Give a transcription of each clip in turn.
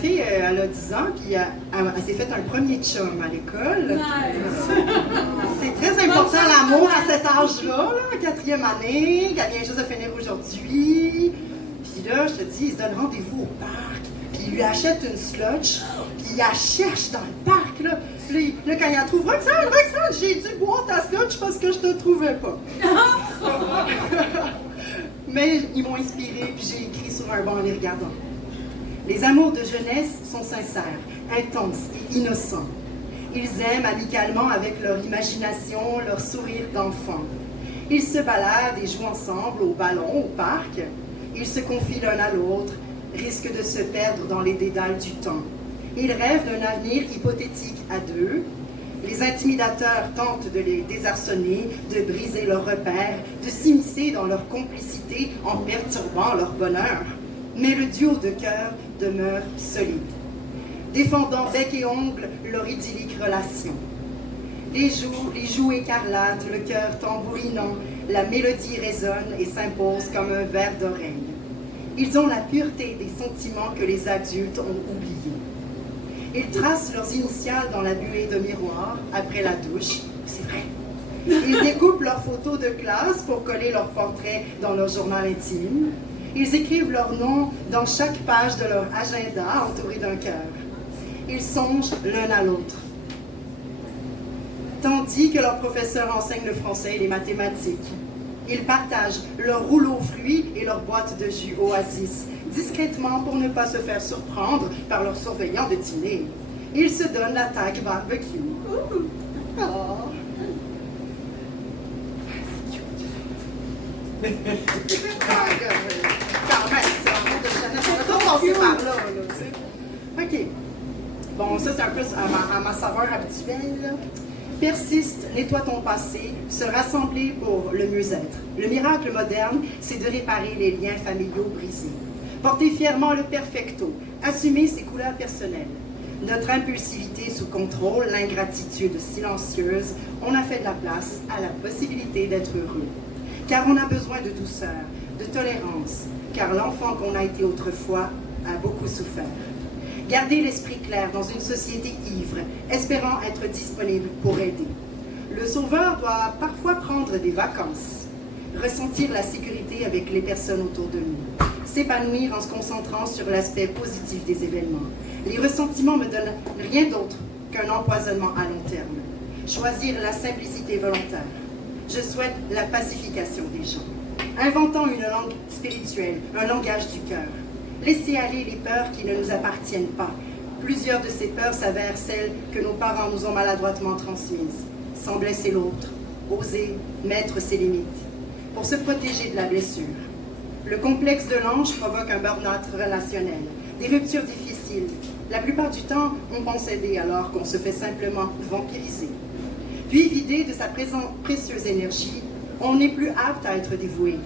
fille, elle a 10 ans, puis elle s'est fait un premier chum à l'école. C'est très important l'amour à cet âge-là, la 4e année, qu'elle vient juste de finir aujourd'hui. Puis là, je te dis, il se donne rendez-vous au parc, puis il lui achète une sludge, puis il la cherche dans le parc, là. Puis là, quand il la trouve, Roxane, j'ai dû boire ta sludge parce que je te trouvais pas. Mais ils m'ont inspiré, puis j'ai écrit sur un banc en les regardant. Les amours de jeunesse sont sincères, intenses et innocents. Ils aiment amicalement avec leur imagination, leur sourire d'enfant. Ils se baladent et jouent ensemble au ballon, au parc. Ils se confient l'un à l'autre, risquent de se perdre dans les dédales du temps. Ils rêvent d'un avenir hypothétique à deux. Les intimidateurs tentent de les désarçonner, de briser leurs repères, de s'immiscer dans leur complicité en perturbant leur bonheur. Mais le duo de cœur demeure solide, défendant bec et ongle leur idyllique relation. Les joues écarlates, le cœur tambourinant, la mélodie résonne et s'impose comme un verre d'oreille. Ils ont la pureté des sentiments que les adultes ont oubliés. Ils tracent leurs initiales dans la buée de miroir après la douche, c'est vrai. Ils découpent leurs photos de classe pour coller leurs portraits dans leur journal intime. Ils écrivent leur nom dans chaque page de leur agenda entouré d'un cœur. Ils songent l'un à l'autre. Tandis que leur professeur enseigne le français et les mathématiques. Ils partagent leur rouleau fruits et leur boîte de jus Oasis, discrètement pour ne pas se faire surprendre par leur surveillant de dîner. Ils se donnent la tag barbecue. Oh. OK. Bon, ça c'est un peu à ma saveur habituelle. Persiste, nettoie ton passé, se rassembler pour le mieux-être. Le miracle moderne, c'est de réparer les liens familiaux brisés. Porter fièrement le perfecto, assumer ses couleurs personnelles. Notre impulsivité sous contrôle, l'ingratitude silencieuse, on a fait de la place à la possibilité d'être heureux. Car on a besoin de douceur, de tolérance, car l'enfant qu'on a été autrefois a beaucoup souffert. Garder l'esprit clair dans une société ivre, espérant être disponible pour aider. Le sauveur doit parfois prendre des vacances, ressentir la sécurité avec les personnes autour de nous, s'épanouir en se concentrant sur l'aspect positif des événements. Les ressentiments me donnent rien d'autre qu'un empoisonnement à long terme. Choisir la simplicité volontaire. Je souhaite la pacification des gens. Inventons une langue spirituelle, un langage du cœur. Laisser aller les peurs qui ne nous appartiennent pas. Plusieurs de ces peurs s'avèrent celles que nos parents nous ont maladroitement transmises. Sans blesser l'autre, oser mettre ses limites. Pour se protéger de la blessure. Le complexe de l'ange provoque un burn-out relationnel. Des ruptures difficiles. La plupart du temps, on pense aider alors qu'on se fait simplement vampiriser. Puis, vidé de sa précieuse énergie, on n'est plus apte à être dévoué.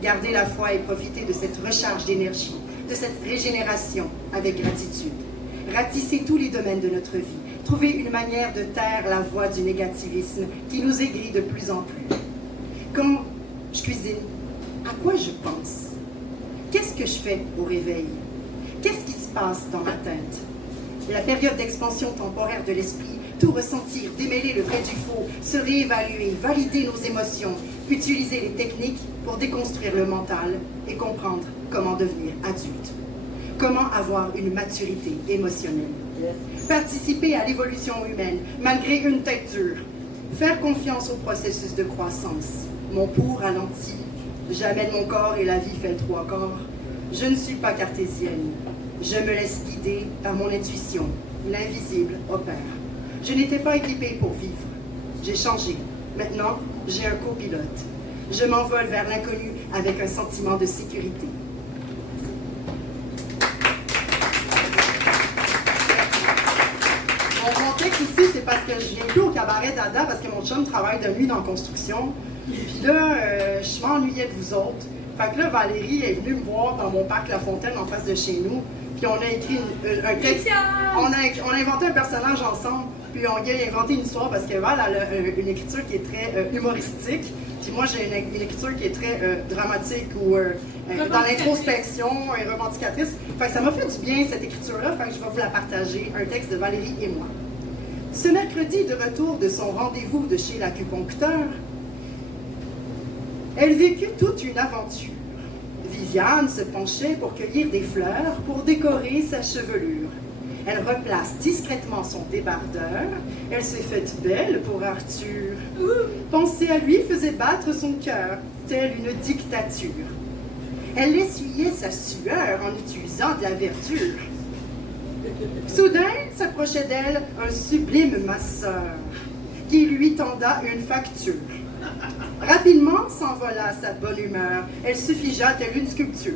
Garder la foi et profiter de cette recharge d'énergie, de cette régénération avec gratitude. Ratisser tous les domaines de notre vie. Trouver une manière de taire la voix du négativisme qui nous aigrit de plus en plus. Quand je cuisine, à quoi je pense? Qu'est-ce que je fais au réveil? Qu'est-ce qui se passe dans ma tête? La période d'expansion temporaire de l'esprit, tout ressentir, démêler le vrai du faux, se réévaluer, valider nos émotions, utiliser les techniques pour déconstruire le mental et comprendre comment devenir adulte. Comment avoir une maturité émotionnelle. Participer à l'évolution humaine, malgré une tête dure. Faire confiance au processus de croissance. Mon pouls ralentit. J'amène mon corps et la vie fait le trois quarts. Je ne suis pas cartésienne. Je me laisse guider par mon intuition. L'invisible opère. Je n'étais pas équipée pour vivre. J'ai changé. Maintenant, j'ai un copilote. Je m'envole vers l'inconnu avec un sentiment de sécurité. Mon texte ici, c'est parce que je viens plus au cabaret Dada parce que mon chum travaille de nuit dans la construction. Puis là, je m'ennuyais de vous autres. Fait que là, Valérie est venue me voir dans mon parc La Fontaine en face de chez nous. Puis on a écrit un texte. On a inventé un personnage ensemble. Puis on y a inventé une histoire parce que Val a une écriture qui est très humoristique. Puis moi, j'ai une écriture qui est très dramatique ou dans l'introspection et revendicatrice. Fait que ça m'a fait du bien, cette écriture-là. Fait que je vais vous la partager, un texte de Valérie et moi. Ce mercredi, de retour de son rendez-vous de chez l'acupuncteur, elle vécut toute une aventure. Viviane se penchait pour cueillir des fleurs pour décorer sa chevelure. Elle replace discrètement son débardeur. Elle s'est faite belle pour Arthur. Penser à lui faisait battre son cœur, telle une dictature. Elle essuyait sa sueur en utilisant de la verdure. Soudain s'approchait d'elle un sublime masseur qui lui tenda une facture. Rapidement s'envola sa bonne humeur. Elle se figea telle une sculpture.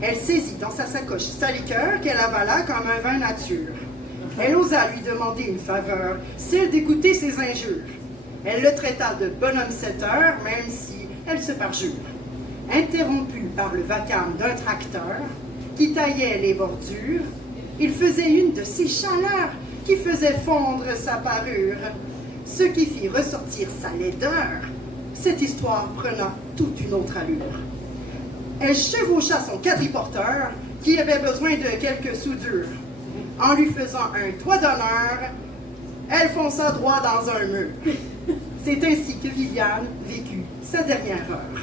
Elle saisit dans sa sacoche sa liqueur qu'elle avala comme un vin nature. Elle osa lui demander une faveur, celle d'écouter ses injures. Elle le traita de bonhomme 7 heures, même si elle se parjure. Interrompue par le vacarme d'un tracteur qui taillait les bordures, il faisait une de ces chaleurs qui faisaient fondre sa parure, ce qui fit ressortir sa laideur. Cette histoire prenant toute une autre allure. Elle chevaucha son quadriporteur qui avait besoin de quelques soudures. En lui faisant un toit d'honneur, elle fonça droit dans un mur. C'est ainsi que Viviane vécut sa dernière heure.